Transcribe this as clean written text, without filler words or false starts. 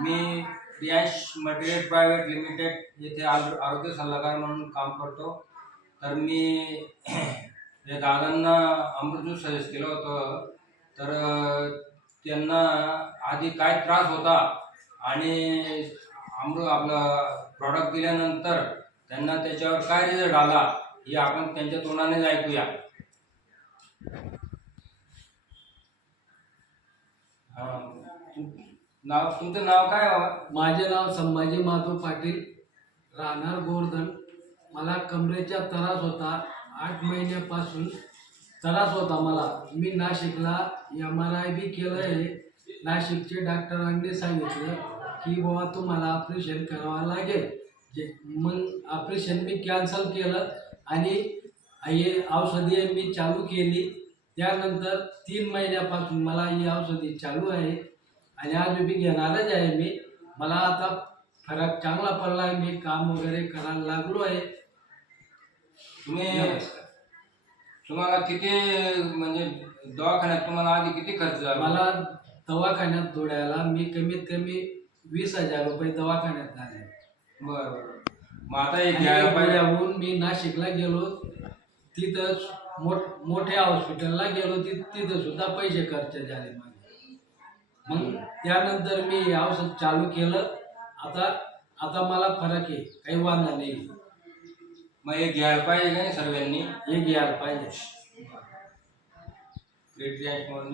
मी Riyansh material private limited येथे आरोग्य सल्लागार म्हणून काम करतो. तर मी या दादांना अमृत ज्यूस सजेस्ट केलं होतं. तर त्यांना आधी काय त्रास होता आणि आपला प्रॉडक्ट दिल्यानंतर त्यांना त्याच्यावर काय रिझल्ट आला हे आपण त्यांच्या तोंडानेच ऐकूया. तुमचं नाव काय बाबा? माझे नाव संभाजी माधव पाटील, राहणार गोवर्धन. मला कमरेचा त्रास होता, 8 महिन्यापासून त्रास होता मला. मी नाशिकला MRI बी केलं आहे. नाशिकचे डॉक्टरांनी सांगितलं की बाबा तुम्हाला ऑपरेशन करावं लागेल. मग ऑपरेशन मी कॅन्सल केलं आणि हे औषधी मी चालू केली. त्यानंतर 3 महिन्यापासून मला ही औषधी चालू आहे आणि आज बी घेणारच आहे मी. मला आता फरक चांगला पडला आहे. मी काम वगैरे करायला लागलो आहे. तुम्हाला किती म्हणजे दवाखान्यात तुम्हाला आधी किती खर्च झाला? मला दवाखान्यात जोडायला मी कमीत कमी 20,000 रुपये दवाखान्यात झाले. बरं. मग आता हे घ्यायला पहिल्याहून मी नाशिकला गेलो, तिथं मोठ्या हॉस्पिटलला गेलो, तिथं सुद्धा पैसे खर्च झाले माझे. मग त्यानंतर मी हे औषध चालू केलं. आता मला फरक आहे, काही वांधा नाही. मग हे घ्यायला पाहिजे का नाही सर्वांनी? हे घ्यायला पाहिजे. ग्रेट रियांश म्हणून